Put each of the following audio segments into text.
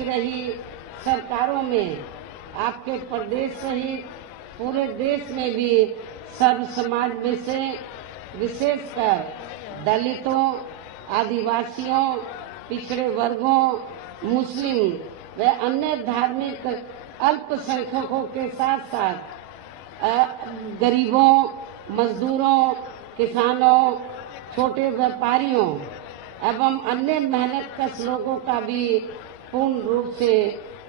की रही सरकारों में आपके प्रदेश सहित पूरे देश में भी सर्व समाज में से विशेषकर दलितों, आदिवासियों, पिछड़े वर्गों, मुस्लिम व अन्य धार्मिक अल्पसंख्यकों के साथ साथ गरीबों, मजदूरों, किसानों, छोटे व्यापारियों एवं अन्य मेहनतकश लोगों का भी पूर्ण रूप से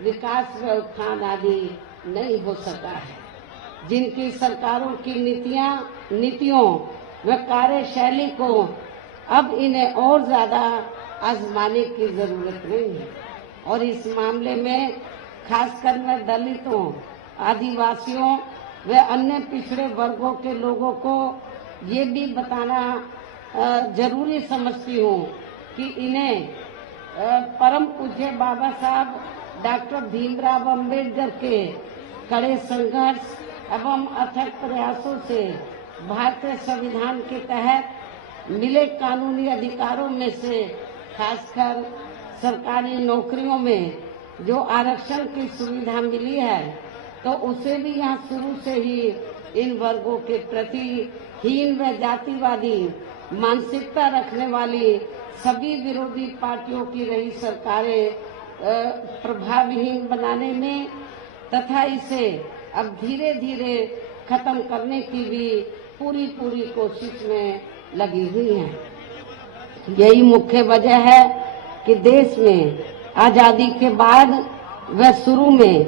विकास व उत्थान आदि नहीं हो सका है। जिनकी सरकारों की नीतियों व कार्यशैली को अब इन्हें और ज्यादा आजमाने की जरूरत नहीं है और इस मामले में खासकर मैं दलितों, आदिवासियों व अन्य पिछड़े वर्गों के लोगों को ये भी बताना जरूरी समझती हूँ कि इन्हें परम पूज्य बाबा साहब डॉक्टर भीमराव अंबेडकर के कड़े संघर्ष एवं अथक प्रयासों से भारतीय संविधान के तहत मिले कानूनी अधिकारों में से खासकर सरकारी नौकरियों में जो आरक्षण की सुविधा मिली है तो उसे भी यहाँ शुरू से ही इन वर्गों के प्रति हीन व जातिवादी मानसिकता रखने वाली सभी विरोधी पार्टियों की रही सरकारें प्रभावहीन बनाने में तथा इसे अब धीरे धीरे खत्म करने की भी पूरी कोशिश में लगी हुई है। यही मुख्य वजह है कि देश में आजादी के बाद व शुरू में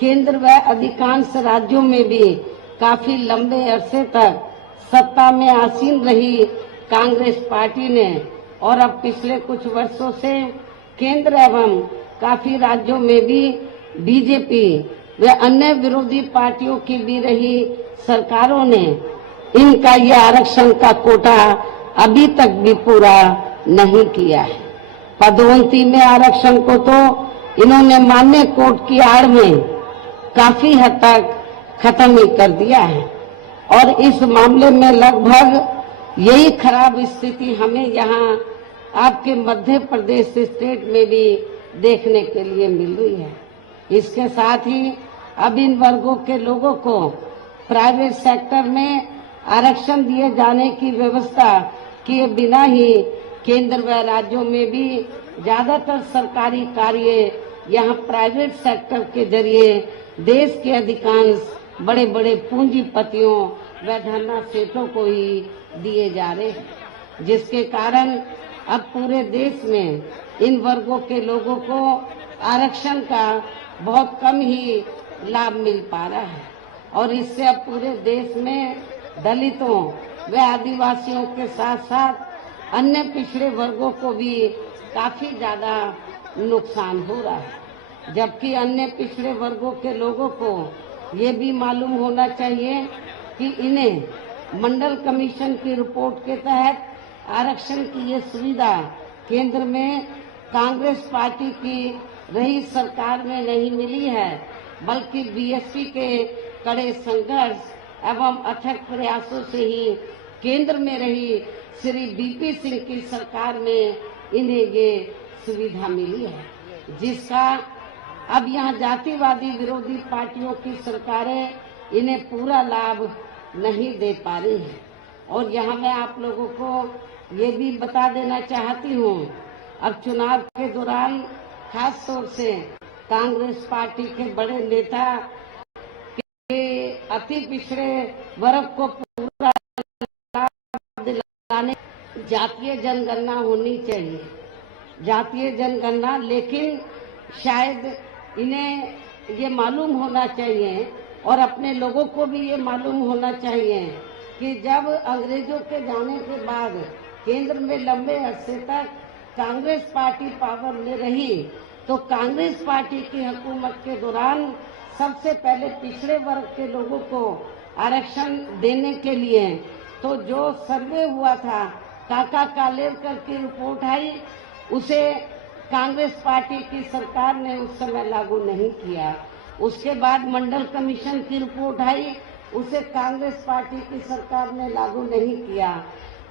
केंद्र व अधिकांश राज्यों में भी काफी लंबे अरसे तक सत्ता में आसीन रही कांग्रेस पार्टी ने और अब पिछले कुछ वर्षों से केंद्र एवं काफी राज्यों में भी बीजेपी व अन्य विरोधी पार्टियों की भी रही सरकारों ने इनका यह आरक्षण का कोटा अभी तक भी पूरा नहीं किया है। पदोन्नति में आरक्षण को तो इन्होंने मान्य कोर्ट की आड़ में काफी हद तक खत्म ही कर दिया है और इस मामले में लगभग यही खराब स्थिति हमें यहाँ आपके मध्य प्रदेश स्टेट में भी देखने के लिए मिल रही है। इसके साथ ही अब इन वर्गों के लोगों को प्राइवेट सेक्टर में आरक्षण दिए जाने की व्यवस्था किए बिना ही केंद्र व राज्यों में भी ज्यादातर सरकारी कार्य यहाँ प्राइवेट सेक्टर के जरिए देश के अधिकांश बड़े बड़े पूंजीपतियों व धन्ना सेठों को ही दिए जा रहे हैं, जिसके कारण अब पूरे देश में इन वर्गों के लोगों को आरक्षण का बहुत कम ही लाभ मिल पा रहा है और इससे अब पूरे देश में दलितों व आदिवासियों के साथ साथ अन्य पिछड़े वर्गों को भी काफी ज्यादा नुकसान हो रहा है। जबकि अन्य पिछड़े वर्गों के लोगों को ये भी मालूम होना चाहिए कि इन्हें मंडल कमीशन की रिपोर्ट के तहत आरक्षण की ये सुविधा केंद्र में कांग्रेस पार्टी की रही सरकार में नहीं मिली है, बल्कि बीएसपी के कड़े संघर्ष एवं अथक प्रयासों से ही केंद्र में रही श्री बीपी सिंह की सरकार में इन्हें ये सुविधा मिली है, जिसका अब यहाँ जातिवादी विरोधी पार्टियों की सरकारें इन्हें पूरा लाभ नहीं दे पा रही हैं। और यहाँ मैं आप लोगों को ये भी बता देना चाहती हूँ, अब चुनाव के दौरान खास तौर से कांग्रेस पार्टी के बड़े नेता के अति पिछड़े वर्ग को पूरा लाभ दिलाने जातीय जनगणना होनी चाहिए, जातीय जनगणना, लेकिन शायद इन्हें ये मालूम होना चाहिए और अपने लोगों को भी ये मालूम होना चाहिए कि जब अंग्रेजों के जाने के बाद केंद्र में लंबे अरसे तक कांग्रेस पार्टी पावर में रही तो कांग्रेस पार्टी की हुकूमत के दौरान सबसे पहले पिछड़े वर्ग के लोगों को आरक्षण देने के लिए तो जो सर्वे हुआ था काका कालेलकर की रिपोर्ट आई, उसे कांग्रेस पार्टी की सरकार ने उस समय लागू नहीं किया। उसके बाद मंडल कमीशन की रिपोर्ट आई, उसे कांग्रेस पार्टी की सरकार ने लागू नहीं किया।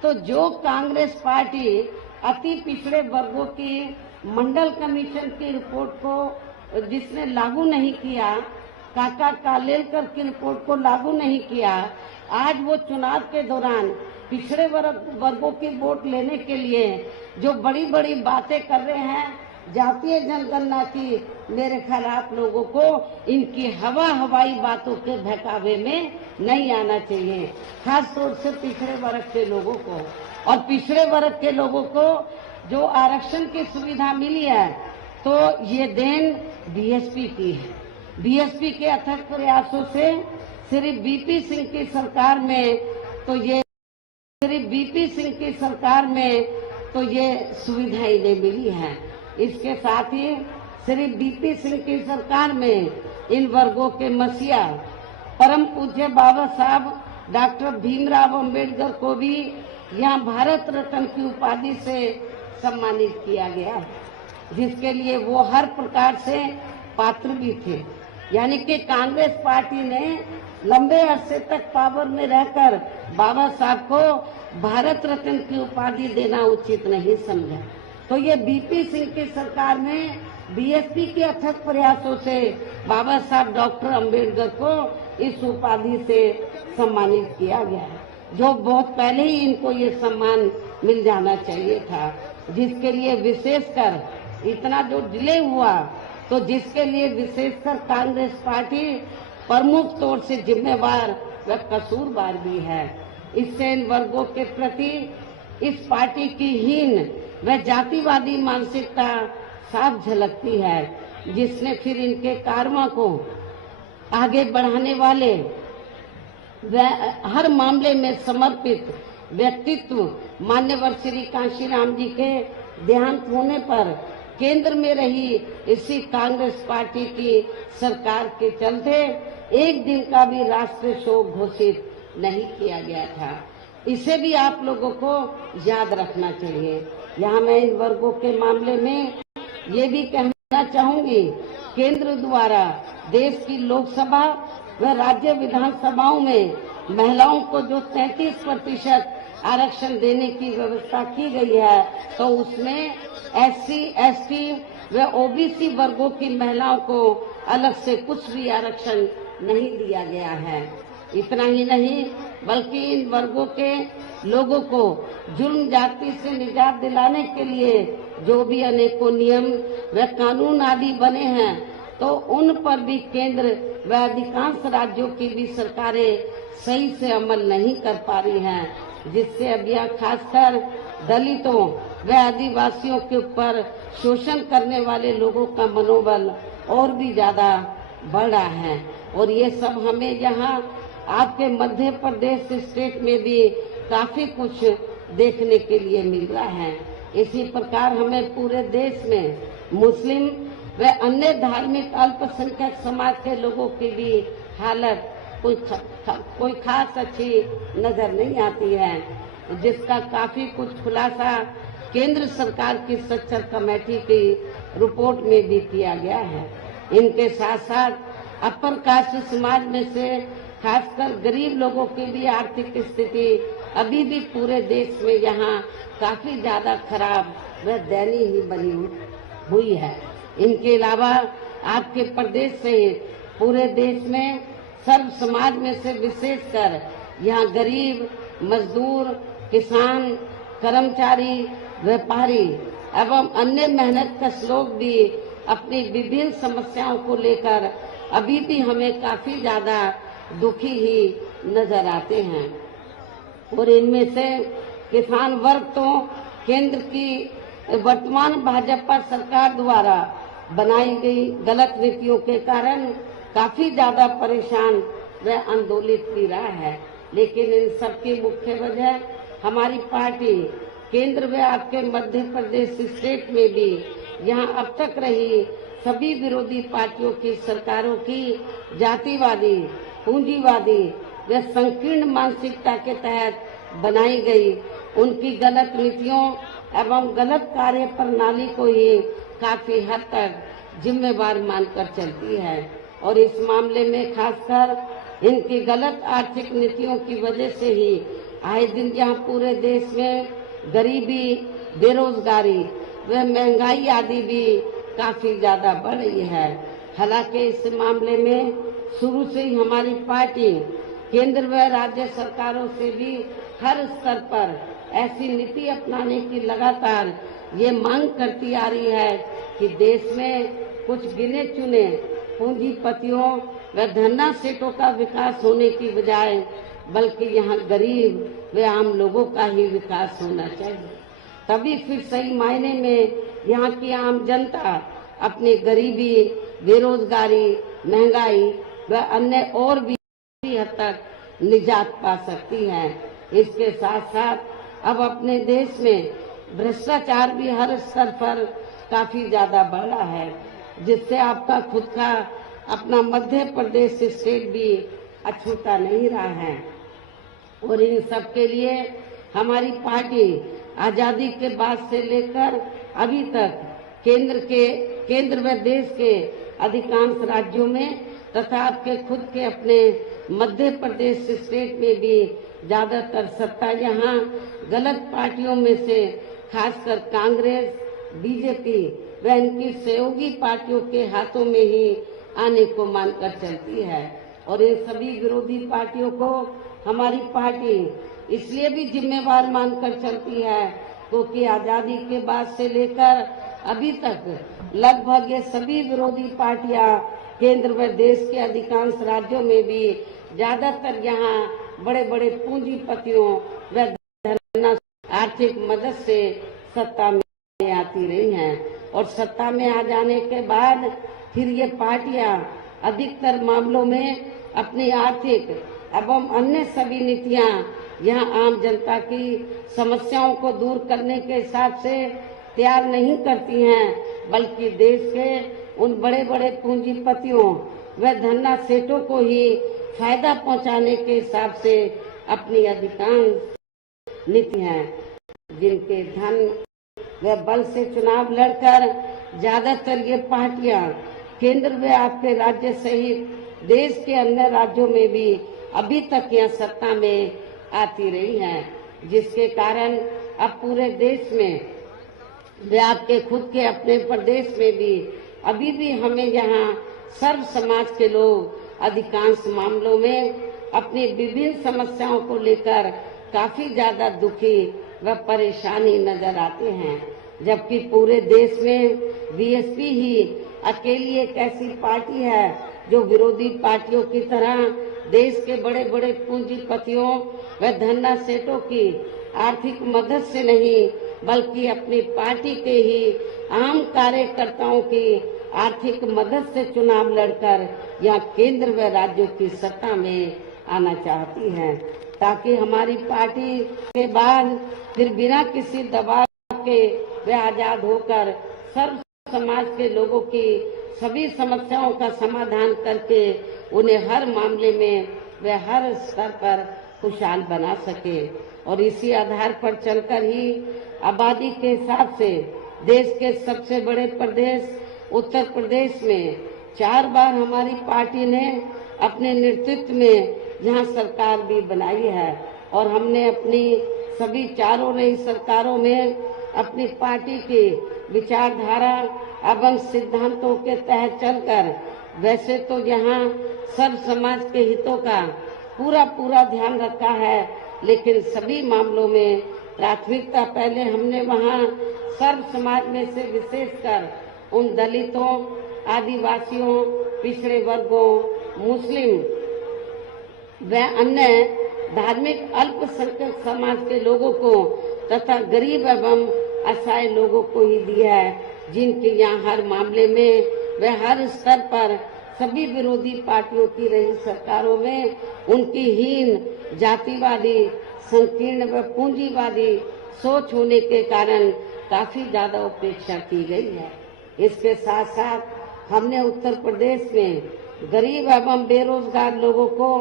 तो जो कांग्रेस पार्टी अति पिछड़े वर्गों की मंडल कमीशन की रिपोर्ट को जिसने लागू नहीं किया, काका कालेलकर की रिपोर्ट को लागू नहीं किया, आज वो चुनाव के दौरान पिछड़े वर्गों की वोट लेने के लिए जो बड़ी बड़ी बातें कर रहे हैं जातीय जनगणना की, मेरे ख्याल आप लोगों को इनकी हवाई बातों के बहकावे में नहीं आना चाहिए, खास तौर से पिछड़े वर्ग के लोगों को। और पिछड़े वर्ग के लोगों को जो आरक्षण की सुविधा मिली है तो ये देन बीएसपी की है। बीएसपी के अथक प्रयासों से सिर्फ बीपी सिंह की सरकार में तो ये सुविधा इन्हें मिली है। इसके साथ ही सिर्फ बीपी सिंह की सरकार में इन वर्गों के मसीहा परम पूज्य बाबा साहब डॉक्टर भीमराव अंबेडकर को भी यहाँ भारत रत्न की उपाधि से सम्मानित किया गया, जिसके लिए वो हर प्रकार से पात्र भी थे। यानी कि कांग्रेस पार्टी ने लंबे अरसे तक पावर में रहकर बाबा साहब को भारत रत्न की उपाधि देना उचित नहीं समझा। तो ये बीपी सिंह की सरकार में बीएसपी के अथक प्रयासों से बाबा साहब डॉक्टर अंबेडकर को इस उपाधि से सम्मानित किया गया है, जो बहुत पहले ही इनको ये सम्मान मिल जाना चाहिए था, जिसके लिए विशेषकर इतना जो डिले हुआ, तो जिसके लिए विशेषकर कांग्रेस पार्टी प्रमुख तौर से जिम्मेवार व कसूरवार भी है। इससे इन वर्गों के प्रति इस पार्टी की हीन व जातिवादी मानसिकता साफ झलकती है, जिसने फिर इनके कार्यों को आगे बढ़ाने वाले व हर मामले में समर्पित व्यक्तित्व मान्यवर श्री कांशीराम जी के देहांत होने पर केंद्र में रही इसी कांग्रेस पार्टी की सरकार के चलते एक दिन का भी राष्ट्रीय शोक घोषित नहीं किया गया था। इसे भी आप लोगों को याद रखना चाहिए। यहाँ मैं इन वर्गों के मामले में ये भी कहना चाहूंगी, केंद्र द्वारा देश की लोकसभा व राज्य विधानसभाओं में महिलाओं को जो 33% आरक्षण देने की व्यवस्था की गई है, तो उसमें एससी, एसटी व ओबीसी वर्गों की महिलाओं को अलग से कुछ भी आरक्षण नहीं दिया गया है। इतना ही नहीं, बल्कि इन वर्गों के लोगों को जुर्म जाति से निजात दिलाने के लिए जो भी अनेकों नियम व कानून आदि बने हैं, तो उन पर भी केंद्र व अधिकांश राज्यों की भी सरकारें सही से अमल नहीं कर पा रही हैं, जिससे अब यह खासकर दलितों व आदिवासियों के ऊपर शोषण करने वाले लोगों का मनोबल और भी ज्यादा बढ़ रहा है। और ये सब हमें यहाँ आपके मध्य प्रदेश स्टेट में भी काफी कुछ देखने के लिए मिल रहा है। इसी प्रकार हमें पूरे देश में मुस्लिम व अन्य धार्मिक अल्पसंख्यक समाज के लोगों की भी हालत कोई खास अच्छी नजर नहीं आती है, जिसका काफी कुछ खुलासा केंद्र सरकार की सच्चर कमेटी की रिपोर्ट में भी किया गया है। इनके साथ साथ अपर कास्ट समाज में से खासकर गरीब लोगों की भी आर्थिक स्थिति अभी भी पूरे देश में यहाँ काफी ज्यादा खराब व दयनीय ही बनी हुई है। इनके अलावा आपके प्रदेश सहित पूरे देश में सर्व समाज में से विशेषकर यहाँ गरीब, मजदूर, किसान, कर्मचारी, व्यापारी एवं अन्य मेहनतकश लोग भी अपनी विभिन्न समस्याओं को लेकर अभी भी हमें काफी ज्यादा दुखी ही नजर आते हैं। और इनमें से किसान वर्ग तो केंद्र की वर्तमान भाजपा सरकार द्वारा बनाई गई गलत नीतियों के कारण काफी ज्यादा परेशान व आंदोलित भी रहा है। लेकिन इन सबकी मुख्य वजह हमारी पार्टी केंद्र व आपके मध्य प्रदेश स्टेट में भी यहाँ अब तक रही सभी विरोधी पार्टियों की सरकारों की जातिवादी, पूंजीवादी व संकीर्ण मानसिकता के तहत बनाई गई उनकी गलत नीतियों एवं गलत कार्य प्रणाली को ही काफी हद तक जिम्मेवार मानकर चलती है। और इस मामले में खासकर इनकी गलत आर्थिक नीतियों की वजह से ही आए दिन यहाँ पूरे देश में गरीबी, बेरोजगारी व महंगाई आदि भी काफी ज्यादा बढ़ रही है। हालांकि इस मामले में शुरू से ही हमारी पार्टी केंद्र व राज्य सरकारों से भी हर स्तर पर ऐसी नीति अपनाने की लगातार ये मांग करती आ रही है कि देश में कुछ गिने चुने पूंजीपतियों व धन्ना सेठों का विकास होने की बजाय बल्कि यहाँ गरीब व आम लोगों का ही विकास होना चाहिए। तभी फिर सही मायने में यहाँ की आम जनता अपनी गरीबी, बेरोजगारी, महंगाई व अन्य और भी हद तक निजात पा सकती है। इसके साथ साथ अब अपने देश में भ्रष्टाचार भी हर स्तर पर काफी ज्यादा बढ़ा है, जिससे आपका खुद का अपना मध्य प्रदेश स्टेट भी अछूता नहीं रहा है। और इन सब के लिए हमारी पार्टी आजादी के बाद से लेकर अभी तक केंद्र व देश के अधिकांश राज्यों में तथा आपके खुद के अपने मध्य प्रदेश स्टेट में भी ज्यादातर सत्ता यहाँ गलत पार्टियों में से खासकर कांग्रेस, बीजेपी व इनकी सहयोगी पार्टियों के हाथों में ही आने को मानकर चलती है। और इन सभी विरोधी पार्टियों को हमारी पार्टी इसलिए भी जिम्मेवार मानकर चलती है क्योंकि आजादी के बाद से लेकर अभी तक लगभग ये सभी विरोधी पार्टियां केंद्र व देश के अधिकांश राज्यों में भी ज्यादातर यहाँ बड़े बड़े पूंजीपतियों व आर्थिक मदद से सत्ता में आती रही हैं। और सत्ता में आ जाने के बाद फिर ये पार्टियां अधिकतर मामलों में अपनी आर्थिक एवं अन्य सभी नीतियां यहाँ आम जनता की समस्याओं को दूर करने के हिसाब से तैयार नहीं करती हैं, बल्कि देश के उन बड़े बड़े पूंजीपतियों व धन्ना सेठों को ही फायदा पहुंचाने के हिसाब से अपनी अधिकांश नीतियां जिनके धन व बल से चुनाव लड़कर ज्यादातर ये पार्टियां केंद्र व आपके राज्य सहित देश के अन्य राज्यों में भी अभी तक यह सत्ता में आती रही हैं, जिसके कारण अब पूरे देश में व आपके खुद के अपने प्रदेश में भी अभी भी हमें यहाँ सर्व समाज के लोग अधिकांश मामलों में अपनी विभिन्न समस्याओं को लेकर काफी ज्यादा दुखी व परेशानी नजर आते हैं, जबकि पूरे देश में बीएसपी ही अकेली एक ऐसी पार्टी है जो विरोधी पार्टियों की तरह देश के बड़े बड़े पूंजीपतियों व धन्ना सेठों की आर्थिक मदद से नहीं बल्कि अपनी पार्टी के ही आम कार्यकर्ताओं की आर्थिक मदद से चुनाव लड़कर या केंद्र व राज्यों की सत्ता में आना चाहती है, ताकि हमारी पार्टी के बाद फिर बिना किसी दबाव के वे आजाद होकर सर्व समाज के लोगों की सभी समस्याओं का समाधान करके उन्हें हर मामले में वे हर स्तर पर खुशहाल बना सके। और इसी आधार पर चलकर ही आबादी के हिसाब से देश के सबसे बड़े प्रदेश उत्तर प्रदेश में 4 बार हमारी पार्टी ने अपने नेतृत्व में यहाँ सरकार भी बनाई है और हमने अपनी सभी चारों नई सरकारों में अपनी पार्टी की विचारधारा एवं सिद्धांतों के तहत चलकर वैसे तो यहाँ सर्व समाज के हितों का पूरा ध्यान रखा है, लेकिन सभी मामलों में प्राथमिकता पहले हमने वहाँ सर्व समाज में से विशेषकर उन दलितों, आदिवासियों, पिछड़े वर्गों, मुस्लिम व अन्य धार्मिक अल्पसंख्यक समाज के लोगों को तथा गरीब एवं असहाय लोगों को ही दिया है, जिनके यहाँ हर मामले में व हर स्तर पर सभी विरोधी पार्टियों की रही सरकारों में उनकी हीन, जातिवादी, संकीर्ण व पूंजीवादी सोच होने के कारण काफी ज्यादा उपेक्षा की गई है। इसके साथ साथ हमने उत्तर प्रदेश में गरीब एवं बेरोजगार लोगों को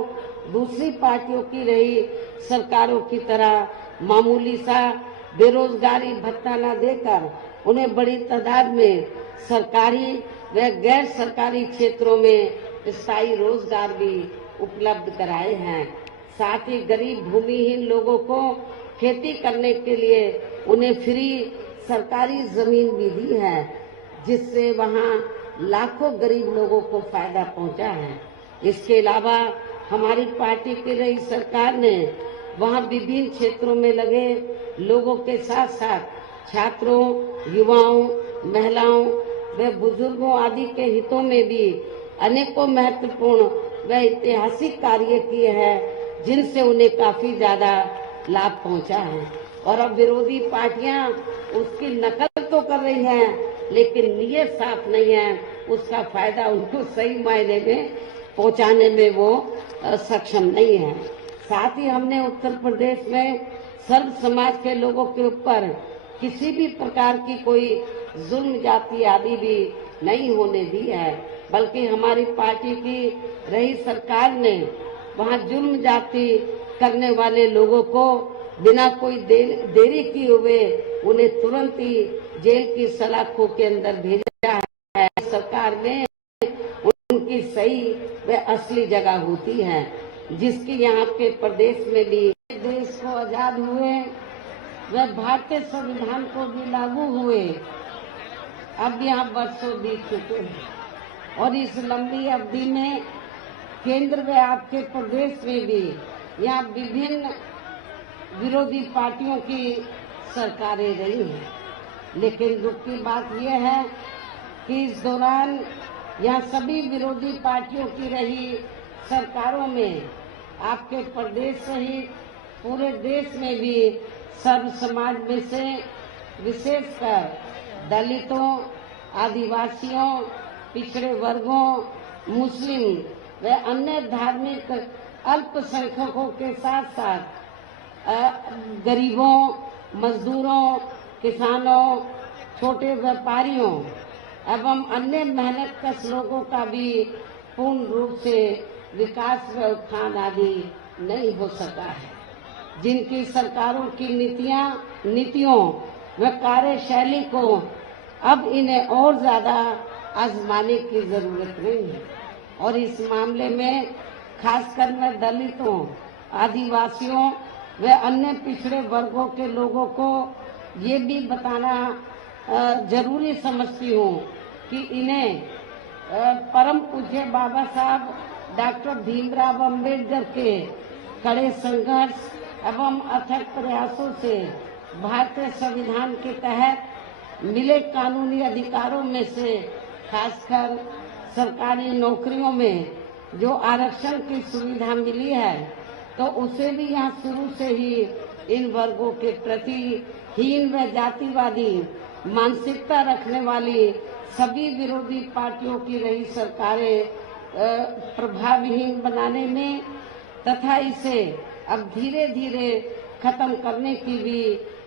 दूसरी पार्टियों की रही सरकारों की तरह मामूली सा बेरोजगारी भत्ता न देकर उन्हें बड़ी तादाद में सरकारी व गैर सरकारी क्षेत्रों में स्थायी रोजगार भी उपलब्ध कराए हैं। साथ ही गरीब भूमिहीन लोगों को खेती करने के लिए उन्हें फ्री सरकारी जमीन भी दी है, जिससे वहाँ लाखों गरीब लोगों को फायदा पहुंचा है। इसके अलावा हमारी पार्टी की रही सरकार ने वहाँ विभिन्न क्षेत्रों में लगे लोगों के साथ साथ छात्रों, युवाओं, महिलाओं व बुजुर्गों आदि के हितों में भी अनेकों महत्वपूर्ण व ऐतिहासिक कार्य किए हैं, जिनसे उन्हें काफी ज्यादा लाभ पहुंचा है। और अब विरोधी पार्टियां उसकी नकल तो कर रही हैं, लेकिन नीयत साफ नहीं है, उसका फायदा उनको सही मायने में पहुंचाने में वो सक्षम नहीं है। साथ ही हमने उत्तर प्रदेश में सर्व समाज के लोगों के ऊपर किसी भी प्रकार की कोई जुल्म जाति आदि भी नहीं होने दी है, बल्कि हमारी पार्टी की रही सरकार ने वहाँ जुल्म जाति करने वाले लोगों को बिना कोई देरी किए हुए उन्हें तुरंत ही जेल की सलाखों के अंदर भेजा है। सरकार में उनकी सही व असली जगह होती है, जिसकी यहाँ के प्रदेश में भी देश को आजाद हुए व भारतीय संविधान को भी लागू हुए अब यहाँ वर्षों बीत चुके हैं। और इस लंबी अवधि में केंद्र व आपके प्रदेश में भी यहाँ विभिन्न विरोधी पार्टियों की सरकारें रही हैं, लेकिन दुख की बात यह है कि इस दौरान यहाँ सभी विरोधी पार्टियों की रही सरकारों में आपके प्रदेश सहित पूरे देश में भी सर्व समाज में से विशेषकर दलितों, आदिवासियों, पिछड़े वर्गों, मुस्लिम व अन्य धार्मिक अल्पसंख्यकों के साथ साथ गरीबों, मजदूरों, किसानों, छोटे व्यापारियों एवं अन्य मेहनतकश लोगों का भी पूर्ण रूप से विकास व उत्थान आदि नहीं हो सका है। जिनकी सरकारों की नीतियों व कार्यशैली को अब इन्हें और ज्यादा आजमाने की जरूरत नहीं है। और इस मामले में खासकर मैं दलितों, आदिवासियों व अन्य पिछड़े वर्गों के लोगों को ये भी बताना जरूरी समझती हूँ कि इन्हें परम पूज्य बाबा साहब डॉक्टर भीमराव अंबेडकर के कड़े संघर्ष एवं अथक प्रयासों से भारतीय संविधान के तहत मिले कानूनी अधिकारों में से खासकर सरकारी नौकरियों में जो आरक्षण की सुविधा मिली है, तो उसे भी यहाँ शुरू से ही इन वर्गों के प्रति हीन व जातिवादी मानसिकता रखने वाली सभी विरोधी पार्टियों की रही सरकारें प्रभावहीन बनाने में तथा इसे अब धीरे धीरे खत्म करने की भी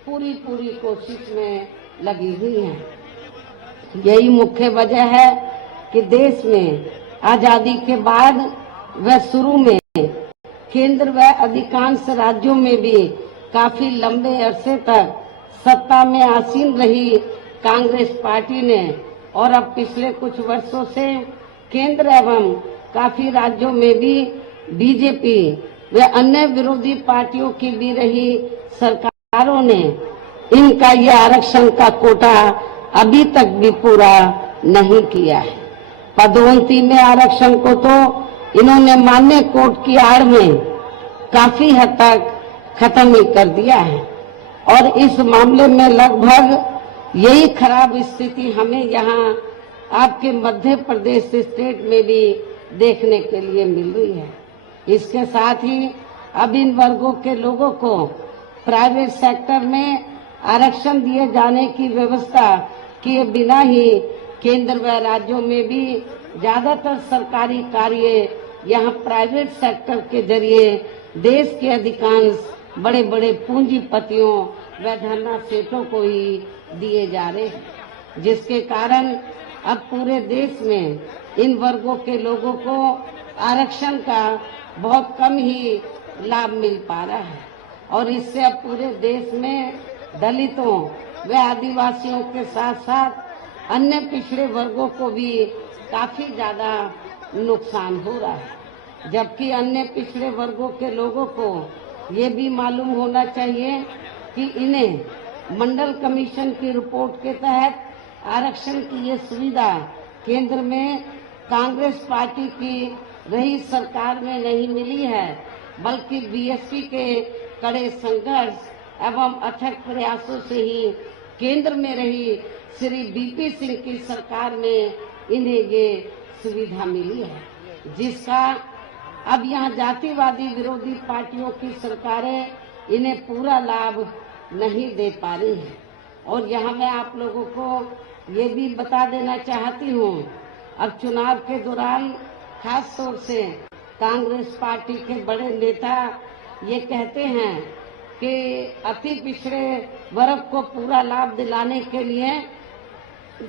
पूरी कोशिश में लगी हुई है। यही मुख्य वजह है कि देश में आजादी के बाद व शुरू में केंद्र व अधिकांश राज्यों में भी काफी लंबे अरसे तक सत्ता में आसीन रही कांग्रेस पार्टी ने और अब पिछले कुछ वर्षों से केंद्र एवं काफी राज्यों में भी बीजेपी व अन्य विरोधी पार्टियों की भी रही सरकारों ने इनका ये आरक्षण का कोटा अभी तक भी पूरा नहीं किया है। पदोन्नति में आरक्षण को तो इन्होंने मान्य कोर्ट की आड़ में काफी हद तक खत्म ही कर दिया है। और इस मामले में लगभग यही खराब स्थिति हमें यहाँ आपके मध्य प्रदेश स्टेट में भी देखने के लिए मिल रही है। इसके साथ ही अब इन वर्गों के लोगों को प्राइवेट सेक्टर में आरक्षण दिए जाने की व्यवस्था किए बिना ही केंद्र व राज्यों में भी ज्यादातर सरकारी कार्य यहाँ प्राइवेट सेक्टर के जरिए देश के अधिकांश बड़े बड़े पूंजीपतियों व धनना सेठों को ही दिए जा रहे हैं, जिसके कारण अब पूरे देश में इन वर्गों के लोगों को आरक्षण का बहुत कम ही लाभ मिल पा रहा है। और इससे अब पूरे देश में दलितों व आदिवासियों के साथ साथ अन्य पिछड़े वर्गों को भी काफी ज्यादा नुकसान हो रहा है। जबकि अन्य पिछड़े वर्गों के लोगों को ये भी मालूम होना चाहिए कि इन्हें मंडल कमीशन की रिपोर्ट के तहत आरक्षण की ये सुविधा केंद्र में कांग्रेस पार्टी की रही सरकार में नहीं मिली है, बल्कि बीएसपी के कड़े संघर्ष एवं अथक प्रयासों से ही केंद्र में रही श्री बीपी सिंह की सरकार में इन्हें ये सुविधा मिली है, जिसका अब यहाँ जातिवादी विरोधी पार्टियों की सरकारें इन्हें पूरा लाभ नहीं दे पा रही हैं। और यहाँ मैं आप लोगों को ये भी बता देना चाहती हूँ, अब चुनाव के दौरान खास तौर से कांग्रेस पार्टी के बड़े नेता ये कहते हैं कि अति पिछड़े वर्ग को पूरा लाभ दिलाने के लिए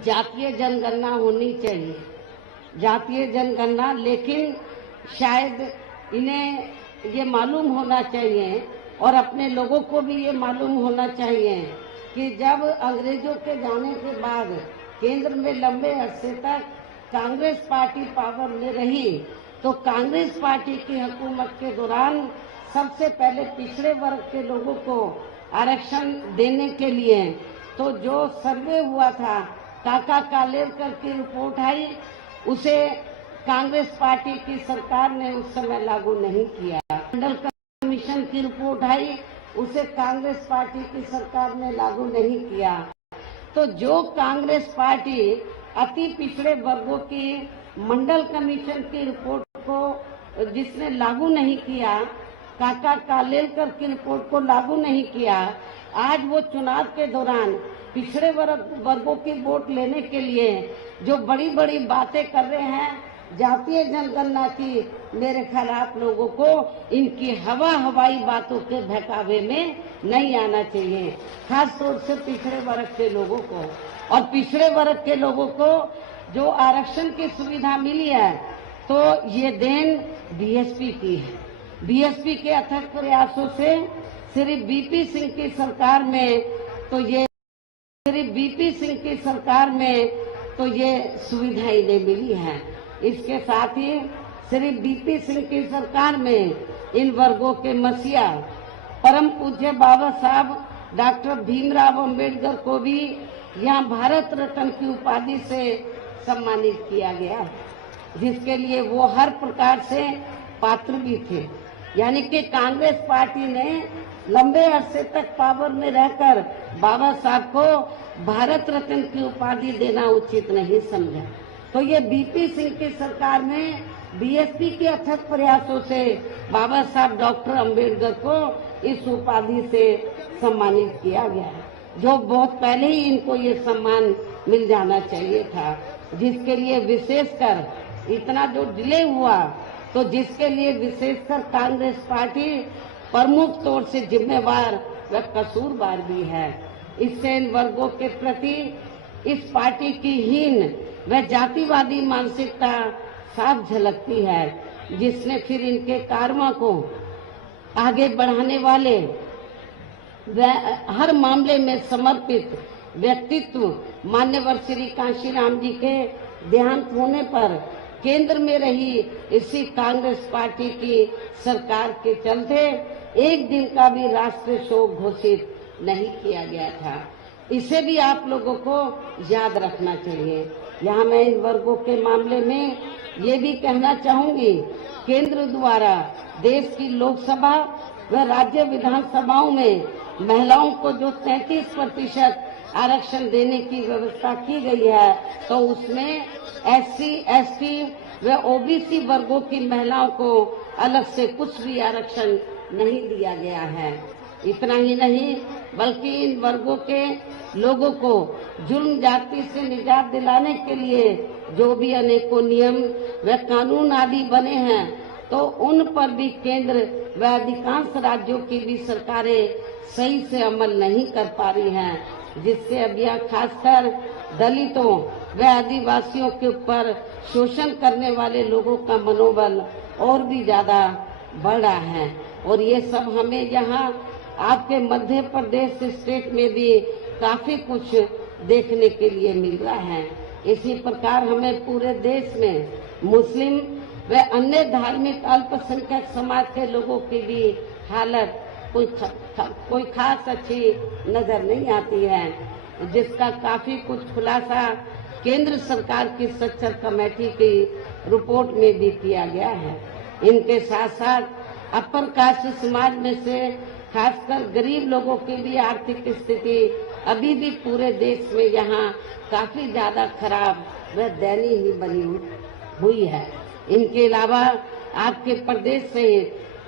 जातीय जनगणना होनी चाहिए, जातीय जनगणना। लेकिन शायद इन्हें ये मालूम होना चाहिए और अपने लोगों को भी ये मालूम होना चाहिए कि जब अंग्रेजों के जाने के बाद केंद्र में लंबे अरसे तक कांग्रेस पार्टी पावर में रही, तो कांग्रेस पार्टी की हुकूमत के दौरान सबसे पहले पिछड़े वर्ग के लोगों को आरक्षण देने के लिए तो जो सर्वे हुआ था, काका कालेलकर की रिपोर्ट आई, उसे कांग्रेस पार्टी की सरकार ने उस समय लागू नहीं किया। मंडल कमीशन की रिपोर्ट आई, उसे कांग्रेस पार्टी की सरकार ने लागू नहीं किया। तो जो कांग्रेस पार्टी अति पिछड़े वर्गों की मंडल कमीशन की रिपोर्ट को जिसने लागू नहीं किया, काका कालेलकर की रिपोर्ट को लागू नहीं किया, आज वो चुनाव के दौरान पिछड़े वर्गों की वोट लेने के लिए जो बड़ी बड़ी बातें कर रहे हैं जातीय जनगणना की, मेरे ख्याल आप लोगों को इनकी हवाई बातों के बहकावे में नहीं आना चाहिए, खास तौर से पिछड़े वर्ग के लोगों को। और पिछड़े वर्ग के लोगों को जो आरक्षण की सुविधा मिली है, तो ये देन बीएसपी की है। बीएसपी के अथक प्रयासों से श्री बीपी सिंह की सरकार में तो ये सुविधा इन्हें मिली है। इसके साथ ही श्री बीपी सिंह की सरकार में इन वर्गों के मसीहा परम पूज्य बाबा साहब डॉक्टर भीमराव अंबेडकर को भी यहाँ भारत रत्न की उपाधि से सम्मानित किया गया, जिसके लिए वो हर प्रकार से पात्र भी थे। यानी कि कांग्रेस पार्टी ने लंबे अरसे तक पावर में रहकर बाबा साहब को भारत रत्न की उपाधि देना उचित नहीं समझा। तो ये बीपी सिंह की सरकार में बीएसपी के अथक प्रयासों से बाबा साहब डॉक्टर अंबेडकर को इस उपाधि से सम्मानित किया गया, जो बहुत पहले ही इनको ये सम्मान मिल जाना चाहिए था, जिसके लिए विशेषकर इतना जो डिले हुआ, तो जिसके लिए विशेषकर कांग्रेस पार्टी प्रमुख तौर से जिम्मेवार व कसूरवार भी है। इससे इन वर्गों के प्रति इस पार्टी की हीन व जातिवादी मानसिकता साफ झलकती है, जिसने फिर इनके कार्यों को आगे बढ़ाने वाले व हर मामले में समर्पित व्यक्तित्व मान्यवर श्री कांशीराम जी के देहांत होने पर केंद्र में रही इसी कांग्रेस पार्टी की सरकार के चलते एक दिन का भी राष्ट्रीय शोक घोषित नहीं किया गया था। इसे भी आप लोगों को याद रखना चाहिए। यहाँ मैं इन वर्गों के मामले में ये भी कहना चाहूंगी, केंद्र द्वारा देश की लोकसभा व राज्य विधानसभाओं में महिलाओं को जो 33% आरक्षण देने की व्यवस्था की गई है, तो उसमें एससी, एसटी व ओबीसी वर्गों की महिलाओं को अलग से कुछ भी आरक्षण नहीं दिया गया है। इतना ही नहीं, बल्कि इन वर्गों के लोगों को जुर्म जाति से निजात दिलाने के लिए जो भी अनेकों नियम व कानून आदि बने हैं, तो उन पर भी केंद्र व अधिकांश राज्यों की भी सरकारें सही से अमल नहीं कर पा रही हैं, जिससे अब यह खासकर दलितों व आदिवासियों के ऊपर शोषण करने वाले लोगों का मनोबल और भी ज्यादा बढ़ रहा है। और ये सब हमें यहाँ आपके मध्य प्रदेश स्टेट में भी काफी कुछ देखने के लिए मिल रहा है। इसी प्रकार हमें पूरे देश में मुस्लिम व अन्य धार्मिक अल्पसंख्यक समाज के लोगों की भी हालत कोई खास अच्छी नजर नहीं आती है, जिसका काफी कुछ खुलासा केंद्र सरकार की सच्चर कमेटी की रिपोर्ट में भी किया गया है। इनके साथ साथ अपर कास्ट समाज में से खासकर गरीब लोगों की भी आर्थिक स्थिति अभी भी पूरे देश में यहाँ काफी ज्यादा खराब व दयनीय बनी हुई है। इनके अलावा आपके प्रदेश से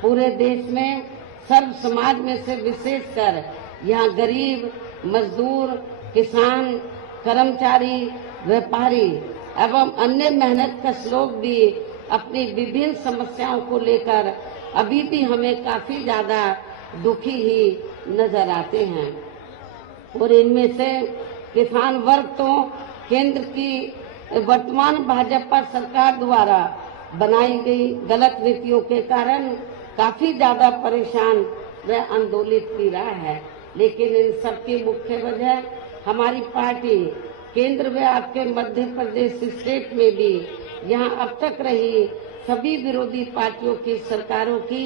पूरे देश में सर्व समाज में से विशेषकर यहाँ गरीब, मजदूर, किसान, कर्मचारी, व्यापारी एवं अन्य मेहनतकश लोग भी अपनी विभिन्न समस्याओं को लेकर अभी भी हमें काफी ज्यादा दुखी ही नजर आते हैं। और इनमें से किसान वर्ग तो केंद्र की वर्तमान भाजपा सरकार द्वारा बनाई गई गलत नीतियों के कारण काफी ज्यादा परेशान व आंदोलित भी रहा है। लेकिन इन सबकी मुख्य वजह हमारी पार्टी केंद्र व आपके मध्य प्रदेश स्टेट में भी यहाँ अब तक रही सभी विरोधी पार्टियों की सरकारों की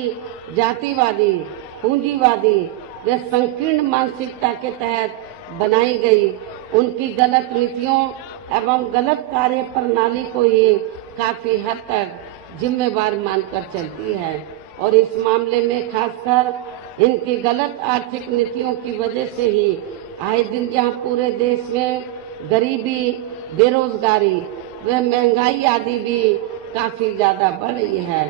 जातिवादी, पूंजीवादी व संकीर्ण मानसिकता के तहत बनाई गई उनकी गलत नीतियों एवं गलत कार्य प्रणाली को ही काफी हद तक जिम्मेवार मानकर चलती है। और इस मामले में खासकर इनकी गलत आर्थिक नीतियों की वजह से ही आए दिन यहाँ पूरे देश में गरीबी, बेरोजगारी व महंगाई आदि भी काफी ज्यादा बढ़ रही है।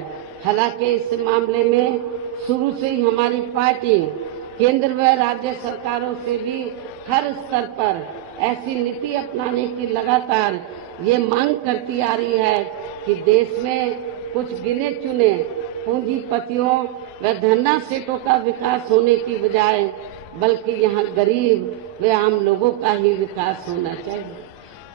हालांकि इस मामले में शुरू से ही हमारी पार्टी केंद्र व राज्य सरकारों से भी हर स्तर पर ऐसी नीति अपनाने की लगातार ये मांग करती आ रही है कि देश में कुछ गिने चुने पूंजीपतियों व धन्ना सेठों का विकास होने की बजाय बल्कि यहाँ गरीब व आम लोगों का ही विकास होना चाहिए।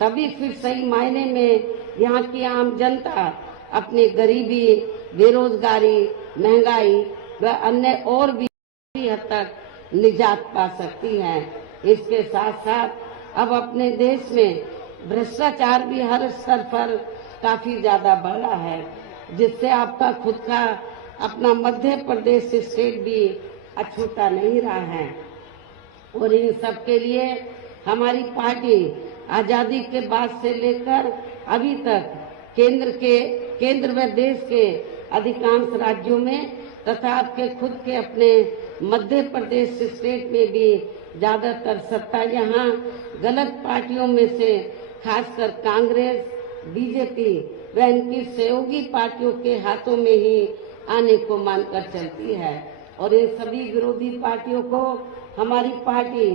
तभी फिर सही मायने में यहाँ की आम जनता अपनी गरीबी, बेरोजगारी, महंगाई व अन्य और भी हद तक निजात पा सकती है। इसके साथ साथ अब अपने देश में भ्रष्टाचार भी हर स्तर पर काफी ज्यादा बढ़ा है, जिससे आपका खुद का अपना मध्य प्रदेश स्टेट भी अछूता नहीं रहा है। और इन सब के लिए हमारी पार्टी आजादी के बाद से लेकर अभी तक केंद्र व देश के अधिकांश राज्यों में तथा आपके खुद के अपने मध्य प्रदेश स्टेट में भी ज्यादातर सत्ता यहाँ गलत पार्टियों में से खासकर कांग्रेस, बीजेपी व इनकी सहयोगी पार्टियों के हाथों में ही आने को मानकर चलती है। और इन सभी विरोधी पार्टियों को हमारी पार्टी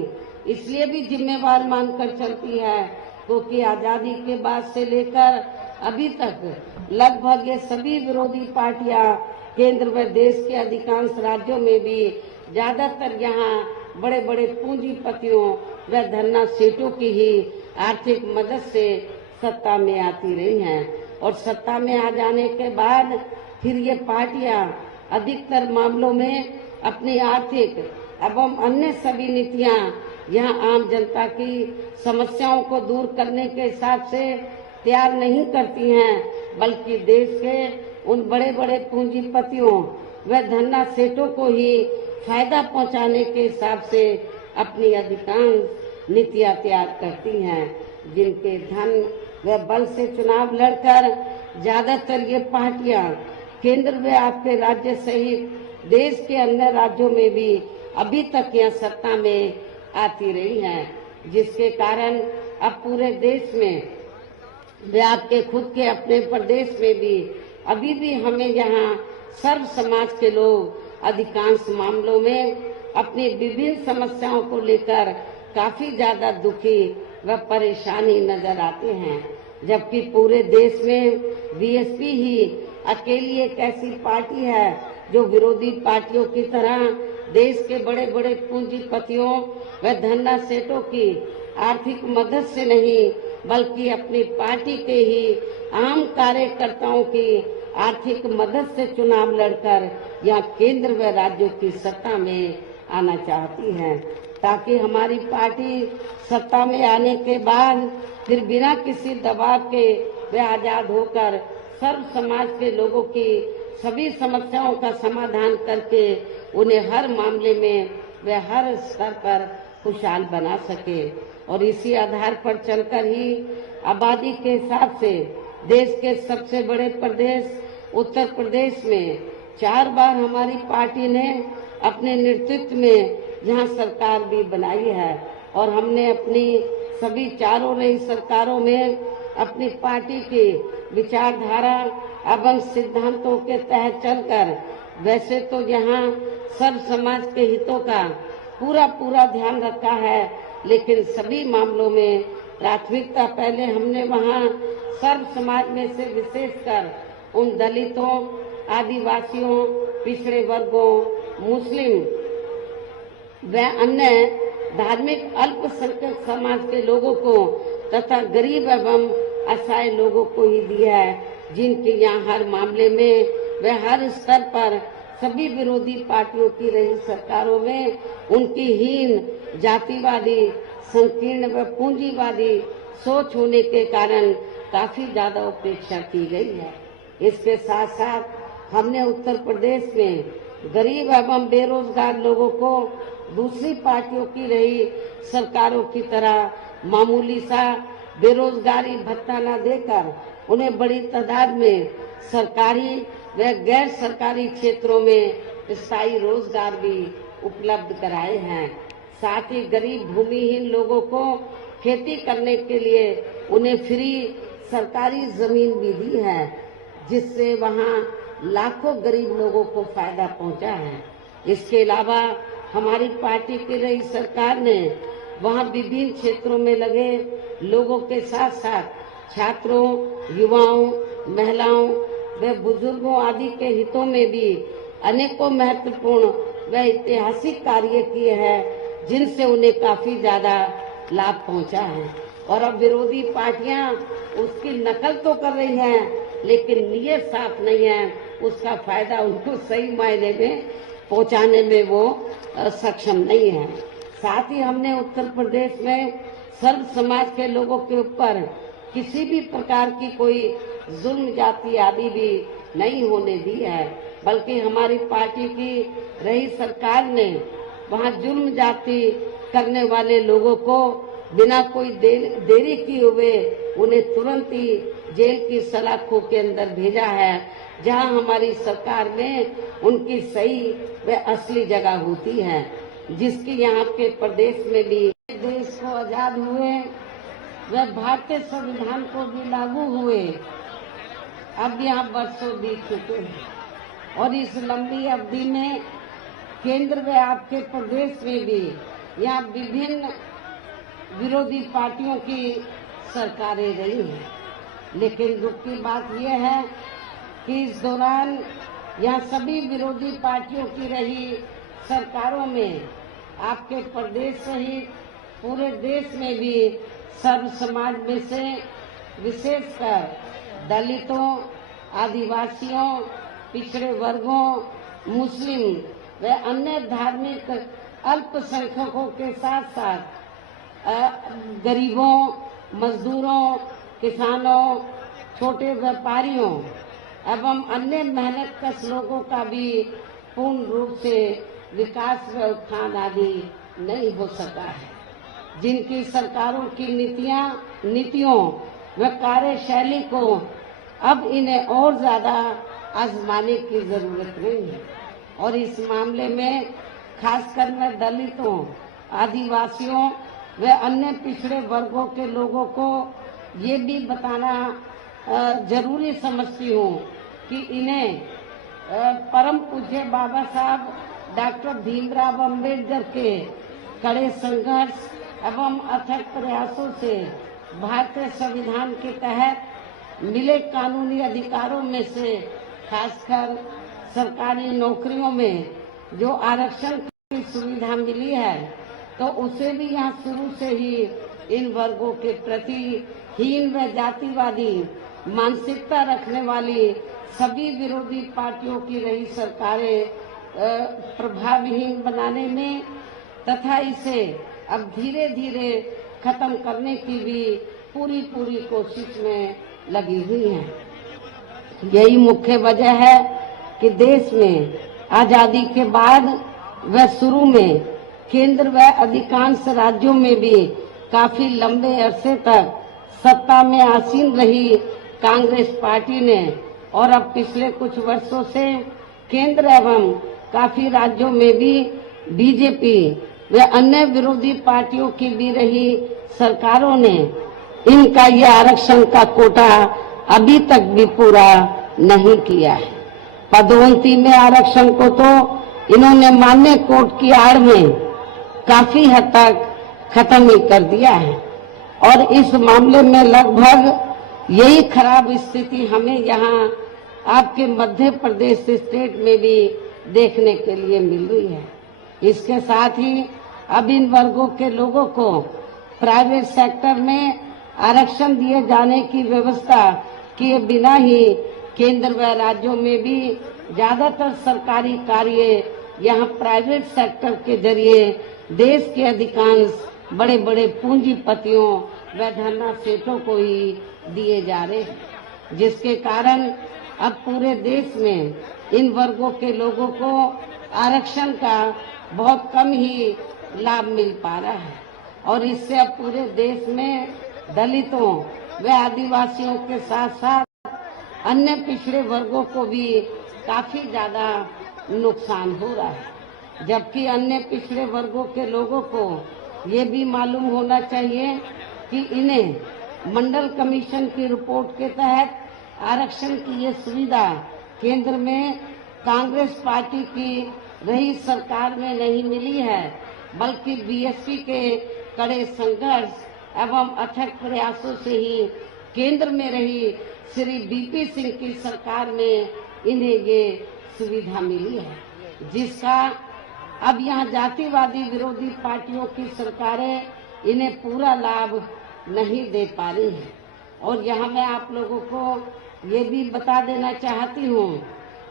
इसलिए भी जिम्मेवार मानकर चलती है क्योंकि आजादी के बाद से लेकर अभी तक लगभग ये सभी विरोधी पार्टियां केंद्र व देश के अधिकांश राज्यों में भी ज्यादातर यहाँ बड़े बड़े पूंजीपतियों व धन्ना सेठों की ही आर्थिक मदद से सत्ता में आती रही हैं। और सत्ता में आ जाने के बाद फिर ये पार्टियां अधिकतर मामलों में अपनी आर्थिक एवं अन्य सभी नीतियां यहाँ आम जनता की समस्याओं को दूर करने के हिसाब से तैयार नहीं करती हैं, बल्कि देश के उन बड़े बड़े पूंजीपतियों व धन्ना सेठों को ही फायदा पहुंचाने के हिसाब से अपनी अधिकांश नीतियां तैयार करती हैं, जिनके धन व बल से चुनाव लड़कर ज्यादातर ये पार्टियां केंद्र व आपके राज्य सहित देश के अन्य राज्यों में भी अभी तक यह सत्ता में आती रही हैं, जिसके कारण अब पूरे देश में व आपके खुद के अपने प्रदेश में भी अभी भी हमें यहाँ सर्व समाज के लोग अधिकांश मामलों में अपनी विभिन्न समस्याओं को लेकर काफी ज्यादा दुखी व परेशानी नजर आते हैं, जबकि पूरे देश में बीएसपी ही अकेली एक ऐसी पार्टी है जो विरोधी पार्टियों की तरह देश के बड़े बड़े पूंजीपतियों व धन्ना सेठों की आर्थिक मदद से नहीं बल्कि अपनी पार्टी के ही आम कार्यकर्ताओं की आर्थिक मदद से चुनाव लड़कर या केंद्र व राज्यों की सत्ता में आना चाहती है, ताकि हमारी पार्टी सत्ता में आने के बाद फिर बिना किसी दबाव के वे आजाद होकर सर्व समाज के लोगों की सभी समस्याओं का समाधान करके उन्हें हर मामले में वे हर स्तर पर खुशहाल बना सके और इसी आधार पर चलकर ही आबादी के हिसाब से देश के सबसे बड़े प्रदेश उत्तर प्रदेश में 4 बार हमारी पार्टी ने अपने नेतृत्व में यहाँ सरकार भी बनाई है और हमने अपनी सभी चारों रही सरकारों में अपनी पार्टी की विचारधारा एवं सिद्धांतों के तहत चलकर वैसे तो यहाँ सब समाज के हितों का पूरा ध्यान रखा है, लेकिन सभी मामलों में प्राथमिकता पहले हमने वहाँ सर्व समाज में से विशेषकर उन दलितों, आदिवासियों, पिछड़े वर्गों, मुस्लिम व अन्य धार्मिक अल्पसंख्यक समाज के लोगों को तथा गरीब एवं असहाय लोगों को ही दिया है, जिनके यहाँ हर मामले में व हर स्तर पर सभी विरोधी पार्टियों की रही सरकारों में उनकी हीन, जातिवादी, संकीर्ण व पूंजीवादी सोच होने के कारण काफी ज्यादा उपेक्षा की गई है। इसके साथ साथ हमने उत्तर प्रदेश में गरीब एवं बेरोजगार लोगों को दूसरी पार्टियों की रही सरकारों की तरह मामूली सा बेरोजगारी भत्ता न देकर उन्हें बड़ी तादाद में सरकारी व गैर सरकारी क्षेत्रों में स्थायी रोजगार भी उपलब्ध कराए हैं। साथ ही गरीब भूमिहीन लोगों को खेती करने के लिए उन्हें फ्री सरकारी जमीन भी दी है, जिससे वहाँ लाखों गरीब लोगों को फायदा पहुँचा है। इसके अलावा हमारी पार्टी की रही सरकार ने वहाँ विभिन्न क्षेत्रों में लगे लोगों के साथ साथ छात्रों, युवाओं, महिलाओं व बुजुर्गों आदि के हितों में भी अनेकों महत्वपूर्ण व ऐतिहासिक कार्य किए हैं, जिनसे उन्हें काफी ज्यादा लाभ पहुंचा है। और अब विरोधी पार्टियां उसकी नकल तो कर रही हैं, लेकिन नीयत साफ नहीं है, उसका फायदा उनको सही मायने में पहुंचाने में वो सक्षम नहीं है। साथ ही हमने उत्तर प्रदेश में सर्व समाज के लोगों के ऊपर किसी भी प्रकार की कोई जुल्म जाति आदि भी नहीं होने दी है, बल्कि हमारी पार्टी की रही सरकार ने वहाँ जुल्म जाति करने वाले लोगों को बिना कोई देरी किए हुए उन्हें तुरंत ही जेल की सलाखों के अंदर भेजा है, जहां हमारी सरकार में उनकी सही व असली जगह होती है, जिसकी यहाँ के प्रदेश में भी देश को आजाद हुए व भारतीय संविधान को भी लागू हुए अब यहाँ वर्षों बीत चुके हैं और इस लंबी अवधि में केंद्र व आपके प्रदेश में भी यहाँ विभिन्न विरोधी पार्टियों की सरकारें रही हैं, लेकिन दुख की बात यह है कि इस दौरान यहाँ सभी विरोधी पार्टियों की रही सरकारों में आपके प्रदेश सहित पूरे देश में भी सर्व समाज में से विशेषकर दलितों, आदिवासियों, पिछड़े वर्गों, मुस्लिम व अन्य धार्मिक अल्पसंख्यकों के साथ साथ गरीबों, मजदूरों, किसानों, छोटे व्यापारियों एवं अन्य मेहनतकश लोगों का भी पूर्ण रूप से विकास व उत्थान आदि नहीं हो सका है, जिनकी सरकारों की नीतियों व कार्यशैली को अब इन्हें और ज्यादा आजमाने की जरूरत नहीं है। और इस मामले में खासकर मैं दलितों, आदिवासियों व अन्य पिछड़े वर्गों के लोगों को ये भी बताना जरूरी समझती हूँ कि इन्हें परम पूज्य बाबा साहब डॉक्टर भीमराव अंबेडकर के कड़े संघर्ष एवं अथक प्रयासों से भारतीय संविधान के तहत मिले कानूनी अधिकारों में से खासकर सरकारी नौकरियों में जो आरक्षण की सुविधा मिली है, तो उसे भी यहाँ शुरू से ही इन वर्गों के प्रति हीन व जातिवादी मानसिकता रखने वाली सभी विरोधी पार्टियों की रही सरकारें प्रभावहीन बनाने में तथा इसे अब धीरे धीरे खत्म करने की भी पूरी कोशिश में लगी हुई है। यही मुख्य वजह है कि देश में आजादी के बाद व शुरू में केंद्र व अधिकांश राज्यों में भी काफी लंबे अरसे तक सत्ता में आसीन रही कांग्रेस पार्टी ने और अब पिछले कुछ वर्षों से केंद्र एवं काफी राज्यों में भी बीजेपी व अन्य विरोधी पार्टियों की भी रही सरकारों ने इनका ये आरक्षण का कोटा अभी तक भी पूरा नहीं किया है। पदोन्नति में आरक्षण को तो इन्होंने मान्य कोर्ट की आड़ में काफी हद तक खत्म ही कर दिया है और इस मामले में लगभग यही खराब स्थिति हमें यहाँ आपके मध्य प्रदेश स्टेट में भी देखने के लिए मिल रही है। इसके साथ ही अब इन वर्गों के लोगों को प्राइवेट सेक्टर में आरक्षण दिए जाने की व्यवस्था किए बिना ही केंद्र व राज्यों में भी ज्यादातर सरकारी कार्य यहाँ प्राइवेट सेक्टर के जरिए देश के अधिकांश बड़े बड़े पूंजीपतियों व धनना सेठों को ही दिए जा रहे हैं, जिसके कारण अब पूरे देश में इन वर्गों के लोगों को आरक्षण का बहुत कम ही लाभ मिल पा रहा है और इससे अब पूरे देश में दलितों व आदिवासियों के साथ साथ अन्य पिछड़े वर्गों को भी काफी ज्यादा नुकसान हो रहा है। जबकि अन्य पिछड़े वर्गों के लोगों को ये भी मालूम होना चाहिए कि इन्हें मंडल कमीशन की रिपोर्ट के तहत आरक्षण की ये सुविधा केंद्र में कांग्रेस पार्टी की रही सरकार में नहीं मिली है, बल्कि बीएसपी के कड़े संघर्ष एवं अथक प्रयासों से ही केंद्र में रही श्री बीपी सिंह की सरकार में इन्हें ये सुविधा मिली है, जिसका अब यहाँ जातिवादी विरोधी पार्टियों की सरकारें इन्हें पूरा लाभ नहीं दे पा रही हैं। और यहाँ मैं आप लोगों को ये भी बता देना चाहती हूँ,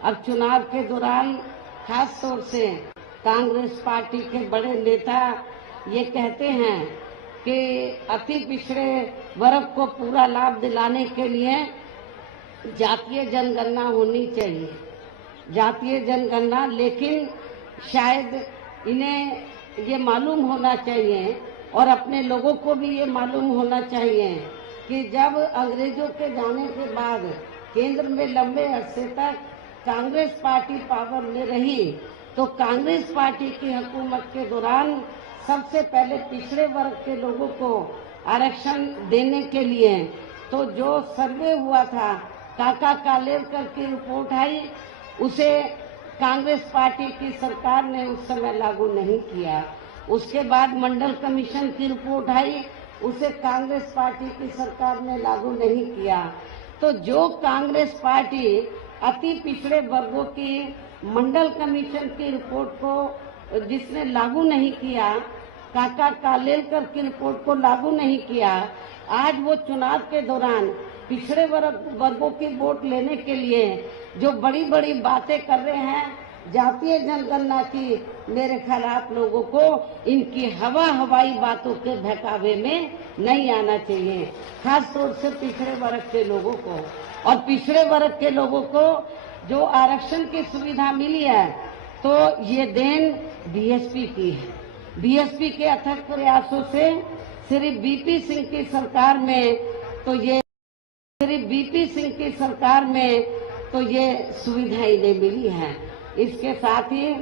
अब चुनाव के दौरान खास तौर से कांग्रेस पार्टी के बड़े नेता ये कहते हैं कि अति पिछड़े वर्ग को पूरा लाभ दिलाने के लिए जातीय जनगणना होनी चाहिए, जातीय जनगणना। लेकिन शायद इन्हें ये मालूम होना चाहिए और अपने लोगों को भी ये मालूम होना चाहिए कि जब अंग्रेजों के जाने के बाद केंद्र में लंबे अरसे तक कांग्रेस पार्टी पावर में रही, तो कांग्रेस पार्टी की हुकूमत के दौरान सबसे पहले पिछड़े वर्ग के लोगों को आरक्षण देने के लिए तो जो सर्वे हुआ था, काका कालेलकर की रिपोर्ट आई, उसे कांग्रेस पार्टी की सरकार ने उस समय लागू नहीं किया। उसके बाद मंडल कमीशन की रिपोर्ट आई, उसे कांग्रेस पार्टी की सरकार ने लागू नहीं किया। तो जो कांग्रेस पार्टी अति पिछड़े वर्गों की मंडल कमीशन की रिपोर्ट को जिसने लागू नहीं किया, काका कालेलकर की रिपोर्ट को लागू नहीं किया, आज वो चुनाव के दौरान पिछड़े वर्गों की वोट लेने के लिए जो बड़ी बड़ी बातें कर रहे हैं जातीय जनगणना की, मेरे ख्याल आप लोगों को इनकी हवाई बातों के बहकावे में नहीं आना चाहिए, खास तौर से पिछड़े वर्ग के लोगों को। और पिछड़े वर्ग के लोगों को जो आरक्षण की सुविधा मिली है, तो ये देन बीएसपी की है। बीएसपी के अथक प्रयासों से श्री बीपी सिंह की सरकार में तो ये सुविधा इन्हें मिली है। इसके साथ ही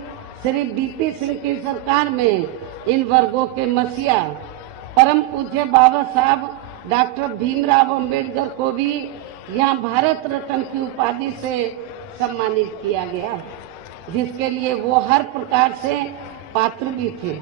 श्री बीपी सिंह की सरकार में इन वर्गों के मसीहा परम पूज्य बाबा साहब डॉक्टर भीमराव अंबेडकर को भी यहाँ भारत रत्न की उपाधि से सम्मानित किया गया, जिसके लिए वो हर प्रकार से पात्र भी थे।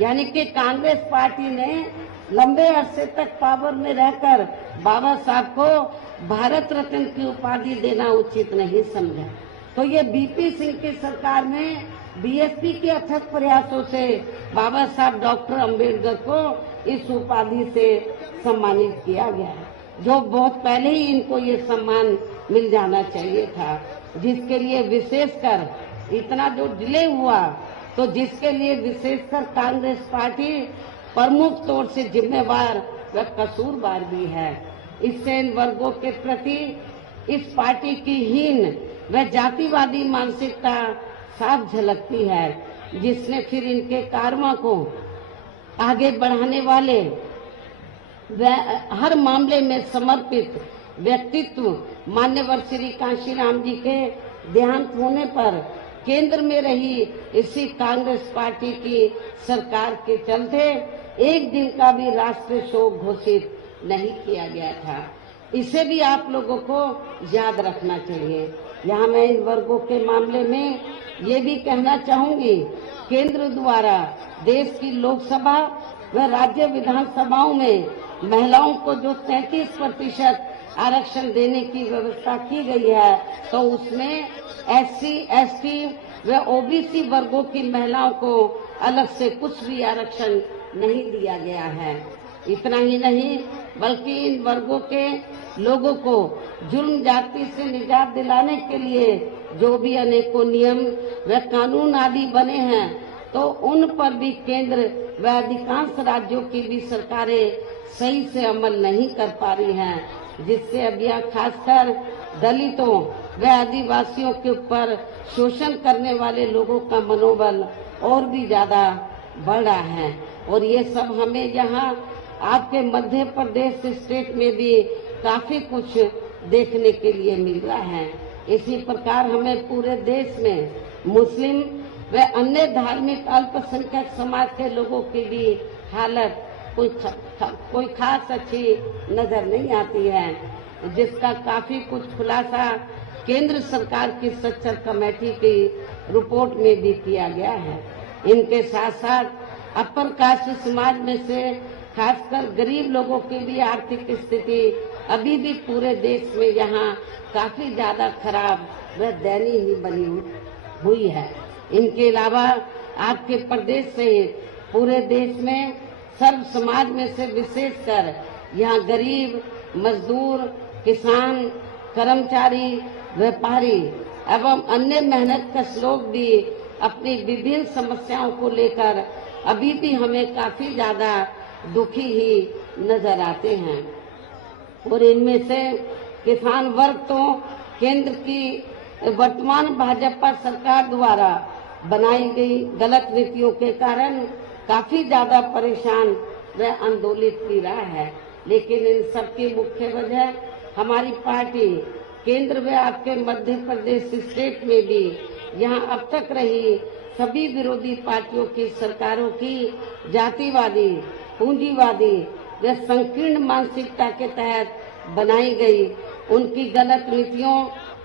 यानी कि कांग्रेस पार्टी ने लंबे अरसे तक पावर में रहकर बाबा साहब को भारत रत्न की उपाधि देना उचित नहीं समझा। तो ये बीपी सिंह की सरकार में बीएसपी के अथक प्रयासों से बाबा साहब डॉक्टर अंबेडकर को इस उपाधि से सम्मानित किया गया, जो बहुत पहले ही इनको ये सम्मान मिल जाना चाहिए था, जिसके लिए विशेषकर इतना जो डिले हुआ, तो जिसके लिए विशेषकर कांग्रेस पार्टी प्रमुख तौर से जिम्मेवार व कसूरवार भी है। इससे इन वर्गों के प्रति इस पार्टी की हीन व जातिवादी मानसिकता साफ झलकती है, जिसने फिर इनके कार्यों को आगे बढ़ाने वाले व हर मामले में समर्पित व्यक्तित्व मान्यवर श्री कांशीराम जी के देहांत होने पर केंद्र में रही इसी कांग्रेस पार्टी की सरकार के चलते एक दिन का भी राष्ट्रीय शोक घोषित नहीं किया गया था। इसे भी आप लोगों को याद रखना चाहिए। यहाँ मैं इन वर्गों के मामले में ये भी कहना चाहूंगी, केंद्र द्वारा देश की लोकसभा व राज्य विधानसभाओं में महिलाओं को जो 33% आरक्षण देने की व्यवस्था की गई है, तो उसमें SC, ST व OBC वर्गों की महिलाओं को अलग से कुछ भी आरक्षण नहीं दिया गया है। इतना ही नहीं, बल्कि इन वर्गों के लोगों को जुर्म जाति से निजात दिलाने के लिए जो भी अनेकों नियम व कानून आदि बने हैं, तो उन पर भी केंद्र व अधिकांश राज्यों की भी सरकारें सही से अमल नहीं कर पा रही हैं, जिससे अब यह खासकर दलितों व आदिवासियों के ऊपर शोषण करने वाले लोगों का मनोबल और भी ज्यादा बढ़ रहा है। और ये सब हमें यहाँ आपके मध्य प्रदेश स्टेट में भी काफी कुछ देखने के लिए मिल रहा है। इसी प्रकार हमें पूरे देश में मुस्लिम व अन्य धार्मिक अल्पसंख्यक समाज के लोगों की भी हालत कोई खास अच्छी नजर नहीं आती है, जिसका काफी कुछ खुलासा केंद्र सरकार की सच्चर कमेटी की रिपोर्ट में भी किया गया है। इनके साथ साथ अपर कास्ट समाज में से खासकर गरीब लोगों की भी आर्थिक स्थिति अभी भी पूरे देश में यहाँ काफी ज्यादा खराब व दयनीय ही बनी हुई है। इनके अलावा आपके प्रदेश से पूरे देश में सर्व समाज में से विशेषकर यहाँ गरीब, मजदूर, किसान, कर्मचारी, व्यापारी एवं अन्य मेहनतकश लोग भी अपनी विभिन्न समस्याओं को लेकर अभी भी हमें काफी ज्यादा दुखी ही नजर आते हैं। और इनमें से किसान वर्ग तो केंद्र की वर्तमान भाजपा सरकार द्वारा बनाई गई गलत नीतियों के कारण काफी ज्यादा परेशान व आंदोलित भी रहा है। लेकिन इन सबकी मुख्य वजह हमारी पार्टी केंद्र व आपके मध्य प्रदेश स्टेट में भी यहाँ अब तक रही सभी विरोधी पार्टियों की सरकारों की जातिवादी, पूंजीवादी व संकीर्ण मानसिकता के तहत बनाई गई उनकी गलत नीतियों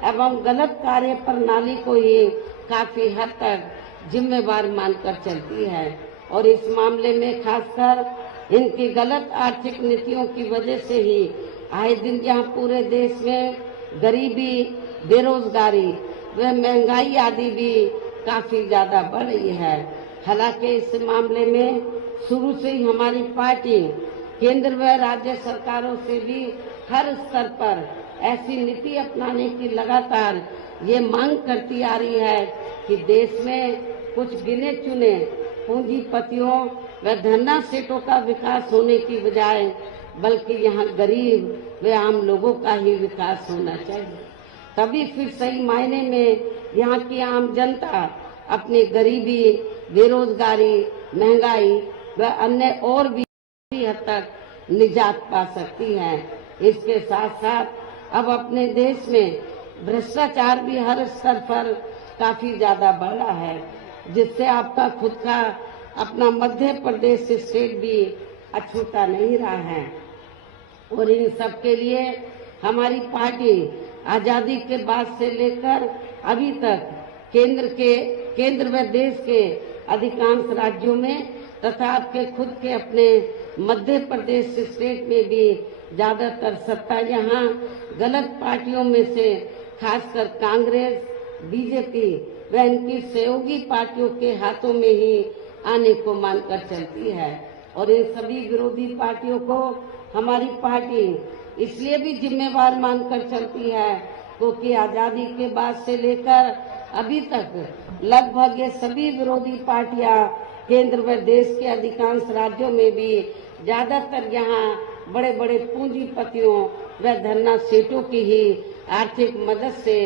एवं गलत कार्य प्रणाली को ही काफी हद तक जिम्मेवार मानकर चलती है। और इस मामले में खासकर इनकी गलत आर्थिक नीतियों की वजह से ही आए दिन यहाँ पूरे देश में गरीबी, बेरोजगारी व महंगाई आदि भी काफी ज्यादा बढ़ रही है। हालांकि इस मामले में शुरू से ही हमारी पार्टी केंद्र व राज्य सरकारों से भी हर स्तर पर ऐसी नीति अपनाने की लगातार ये मांग करती आ रही है कि देश में कुछ गिने चुने पूंजीपतियों व धन्ना सेठों का विकास होने की बजाय बल्कि यहाँ गरीब व आम लोगों का ही विकास होना चाहिए। तभी फिर सही मायने में यहाँ की आम जनता अपनी गरीबी, बेरोजगारी, महंगाई व अन्य और भी हद तक निजात पा सकती है। इसके साथ साथ अब अपने देश में भ्रष्टाचार भी हर स्तर पर काफी ज्यादा बढ़ रहा है, जिससे आपका खुद का अपना मध्य प्रदेश स्टेट भी अछूता नहीं रहा है। और इन सब के लिए हमारी पार्टी आजादी के बाद से लेकर अभी तक केंद्र व देश के अधिकांश राज्यों में तथा आपके खुद के अपने मध्य प्रदेश स्टेट में भी ज्यादातर सत्ता यहाँ गलत पार्टियों में से खासकर कांग्रेस, बीजेपी व इनकी सहयोगी पार्टियों के हाथों में ही आने को मानकर चलती है। और इन सभी विरोधी पार्टियों को हमारी पार्टी इसलिए भी जिम्मेवार मानकर चलती है क्योंकि आजादी के बाद से लेकर अभी तक लगभग ये सभी विरोधी पार्टियां केंद्र व देश के अधिकांश राज्यों में भी ज्यादातर यहाँ बड़े बड़े पूंजीपतियों व धन्ना सेठों की ही आर्थिक मदद से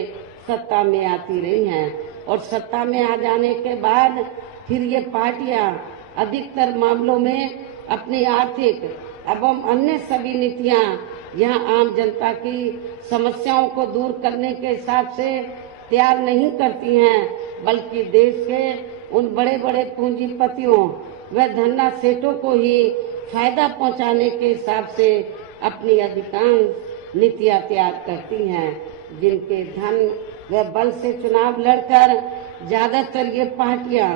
सत्ता में आती रही हैं और सत्ता में आ जाने के बाद फिर ये पार्टियां अधिकतर मामलों में अपनी आर्थिक एवं अन्य सभी नीतियां यहाँ आम जनता की समस्याओं को दूर करने के हिसाब से तैयार नहीं करती हैं, बल्कि देश के उन बड़े बड़े पूंजीपतियों व धन्ना सेठों को ही फायदा पहुंचाने के हिसाब से अपनी अधिकांश नीतियां तैयार करती हैं, जिनके धन व बल से चुनाव लड़कर ज्यादातर ये पार्टियां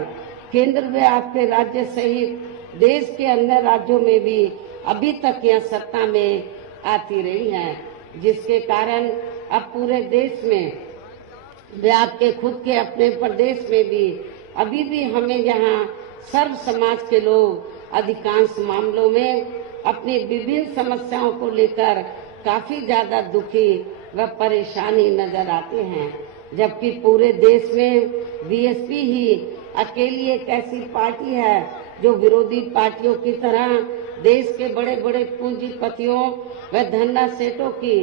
केंद्र व आपके राज्य सहित देश के अन्य राज्यों में भी अभी तक यह सत्ता में आती रही हैं, जिसके कारण अब पूरे देश में व आपके खुद के अपने प्रदेश में भी अभी भी हमें यहाँ सर्व समाज के लोग अधिकांश मामलों में अपनी विभिन्न समस्याओं को लेकर काफी ज्यादा दुखी व परेशानी नजर आते हैं, जबकि पूरे देश में बीएसपी ही अकेली एक ऐसी पार्टी है जो विरोधी पार्टियों की तरह देश के बड़े बड़े पूंजीपतियों व धन्ना सेठों की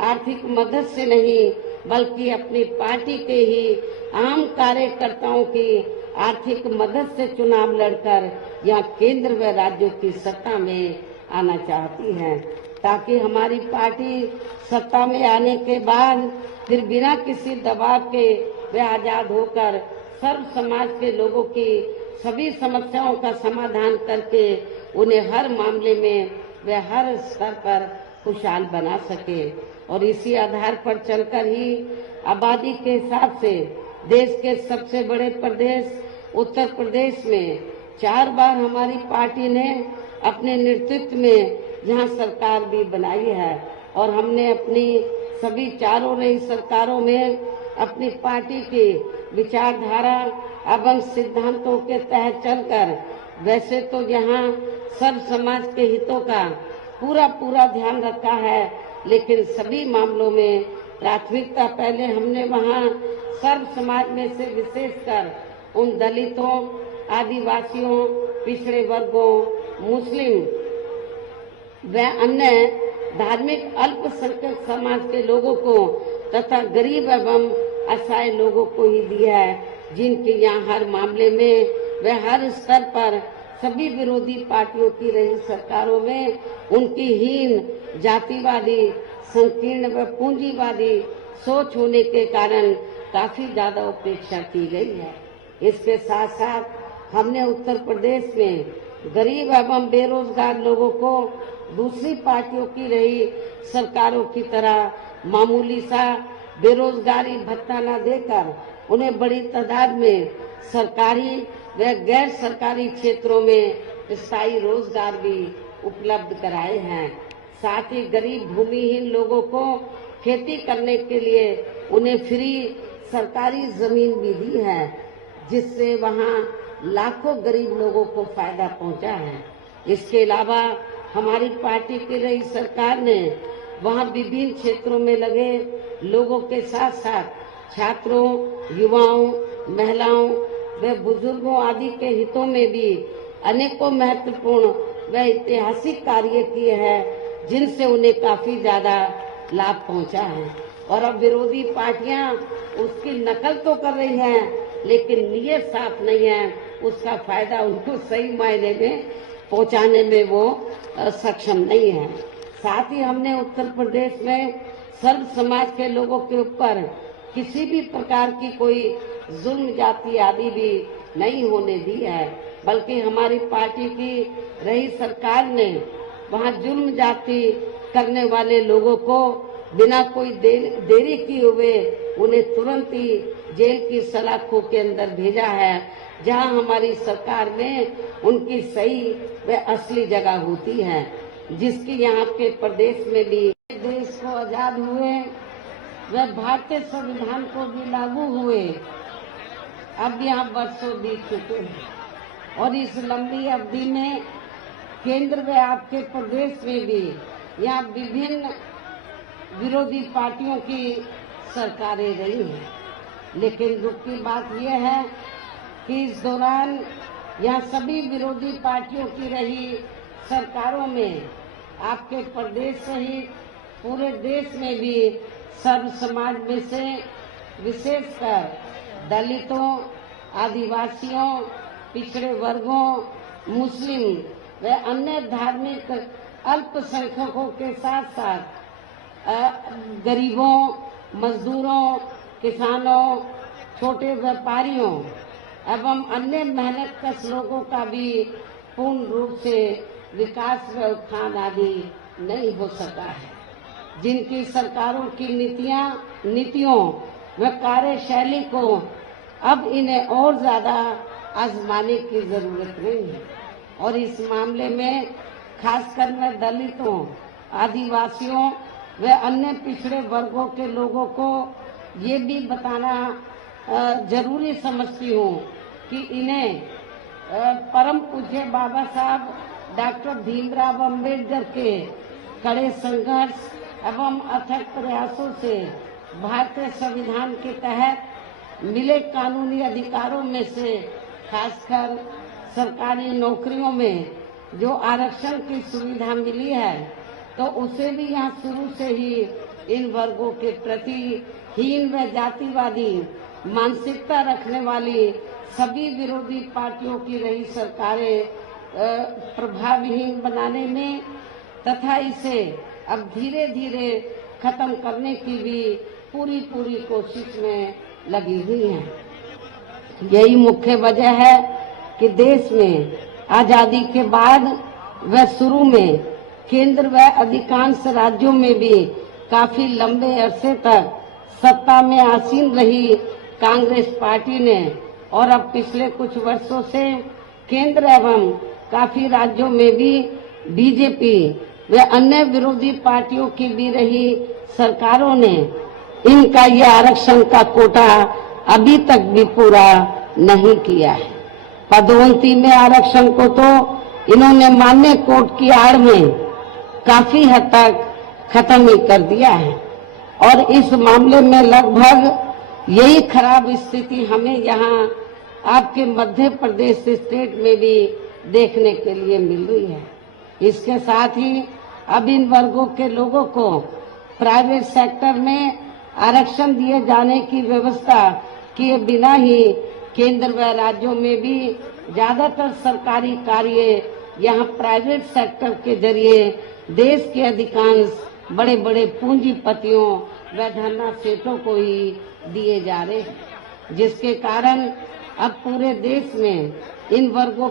आर्थिक मदद से नहीं, बल्कि अपनी पार्टी के ही आम कार्यकर्ताओं की आर्थिक मदद से चुनाव लड़कर या केंद्र व राज्यों की सत्ता में आना चाहती है, ताकि हमारी पार्टी सत्ता में आने के बाद फिर बिना किसी दबाव के वे आजाद होकर सर्व समाज के लोगों की सभी समस्याओं का समाधान करके उन्हें हर मामले में वे हर स्तर पर खुशहाल बना सके। और इसी आधार पर चलकर ही आबादी के हिसाब से देश के सबसे बड़े प्रदेश उत्तर प्रदेश में 4 बार हमारी पार्टी ने अपने नेतृत्व में यहाँ सरकार भी बनाई है और हमने अपनी सभी चारों रही सरकारों में अपनी पार्टी की विचारधारा एवं सिद्धांतों के तहत चलकर वैसे तो यहाँ सर्व समाज के हितों का पूरा ध्यान रखा है, लेकिन सभी मामलों में प्राथमिकता पहले हमने वहाँ सर्व समाज में से विशेषकर उन दलितों, आदिवासियों, पिछड़े वर्गों, मुस्लिम व अन्य धार्मिक अल्पसंख्यक समाज के लोगों को तथा गरीब एवं असहाय लोगों को ही दिया है, जिनके यहाँ हर मामले में व हर स्तर पर सभी विरोधी पार्टियों की रही सरकारों में उनकी हीन, जातिवादी, संकीर्ण व पूंजीवादी सोच होने के कारण काफी ज्यादा उपेक्षा की गई है। इसके साथ साथ हमने उत्तर प्रदेश में गरीब एवं बेरोजगार लोगों को दूसरी पार्टियों की रही सरकारों की तरह मामूली सा बेरोजगारी भत्ता न देकर उन्हें बड़ी तादाद में सरकारी व गैर सरकारी क्षेत्रों में स्थायी रोजगार भी उपलब्ध कराए हैं। साथ ही गरीब भूमिहीन लोगों को खेती करने के लिए उन्हें फ्री सरकारी जमीन भी दी है, जिससे वहाँ लाखों गरीब लोगों को फायदा पहुँचा है। इसके अलावा हमारी पार्टी की रही सरकार ने वहाँ विभिन्न क्षेत्रों में लगे लोगों के साथ साथ छात्रों, युवाओं, महिलाओं व बुजुर्गों आदि के हितों में भी अनेकों महत्वपूर्ण व ऐतिहासिक कार्य किए हैं, जिनसे उन्हें काफी ज्यादा लाभ पहुंचा है। और अब विरोधी पार्टियां उसकी नकल तो कर रही हैं, लेकिन नीयत साफ नहीं है, उसका फायदा उनको सही मायने में पहुंचाने में वो सक्षम नहीं है। साथ ही हमने उत्तर प्रदेश में सर्व समाज के लोगों के ऊपर किसी भी प्रकार की कोई जुल्म जाति आदि भी नहीं होने दी है, बल्कि हमारी पार्टी की रही सरकार ने वहाँ जुल्म जाति करने वाले लोगों को बिना कोई देरी किए हुए उन्हें तुरंत ही जेल की सलाखों के अंदर भेजा है, जहाँ हमारी सरकार में उनकी सही व असली जगह होती है, जिसकी यहाँ के प्रदेश में भी देश को आजाद हुए व भारतीय संविधान को भी लागू हुए अब यहाँ वर्षों बीत चुके हैं और इस लंबी अवधि में केंद्र व आपके प्रदेश में भी यहाँ विभिन्न विरोधी पार्टियों की सरकारें रही हैं, लेकिन दुख की बात यह है कि इस दौरान यहाँ सभी विरोधी पार्टियों की रही सरकारों में आपके प्रदेश सहित पूरे देश में भी सर्व समाज में से विशेषकर दलितों, आदिवासियों, पिछड़े वर्गों, मुस्लिम व अन्य धार्मिक अल्पसंख्यकों के साथ साथ गरीबों, मजदूरों, किसानों, छोटे व्यापारियों एवं अन्य मेहनतकश लोगों का भी पूर्ण रूप से विकास व उत्थान आदि नहीं हो सका है। जिनकी सरकारों की नीतियों व कार्यशैली को अब इन्हें और ज्यादा आजमाने की जरूरत नहीं है और इस मामले में खासकर मैं दलितों, आदिवासियों व अन्य पिछड़े वर्गों के लोगों को ये भी बताना जरूरी समझती हूँ कि इन्हें परम पूज्य बाबा साहब डॉक्टर भीमराव अंबेडकर के कड़े संघर्ष एवं अथक प्रयासों से भारतीय संविधान के तहत मिले कानूनी अधिकारों में से खासकर सरकारी नौकरियों में जो आरक्षण की सुविधा मिली है तो उसे भी यहाँ शुरू से ही इन वर्गों के प्रति हीन व जातिवादी मानसिकता रखने वाली सभी विरोधी पार्टियों की रही सरकारें प्रभावहीन बनाने में तथा इसे अब धीरे धीरे खत्म करने की भी पूरी कोशिश में लगी हुई है। यही मुख्य वजह है कि देश में आजादी के बाद व शुरू में केंद्र व अधिकांश राज्यों में भी काफी लंबे अरसे तक सत्ता में आसीन रही कांग्रेस पार्टी ने और अब पिछले कुछ वर्षों से केंद्र एवं काफी राज्यों में भी बीजेपी व अन्य विरोधी पार्टियों की भी रही सरकारों ने इनका यह आरक्षण का कोटा अभी तक भी पूरा नहीं किया है। पदोन्नति में आरक्षण को तो इन्होंने मान्य कोर्ट की आड़ में काफी हद तक खत्म ही कर दिया है और इस मामले में लगभग यही खराब स्थिति हमें यहाँ आपके मध्य प्रदेश स्टेट में भी देखने के लिए मिल रही है। इसके साथ ही अब इन वर्गों के लोगों को प्राइवेट सेक्टर में आरक्षण दिए जाने की व्यवस्था किए बिना ही केंद्र व राज्यों में भी ज्यादातर सरकारी कार्य यहाँ प्राइवेट सेक्टर के जरिए देश के अधिकांश बड़े बड़े पूंजीपतियों व धन्ना सेठों को ही दिए जा रहे हैं, जिसके कारण अब पूरे देश में इन वर्गों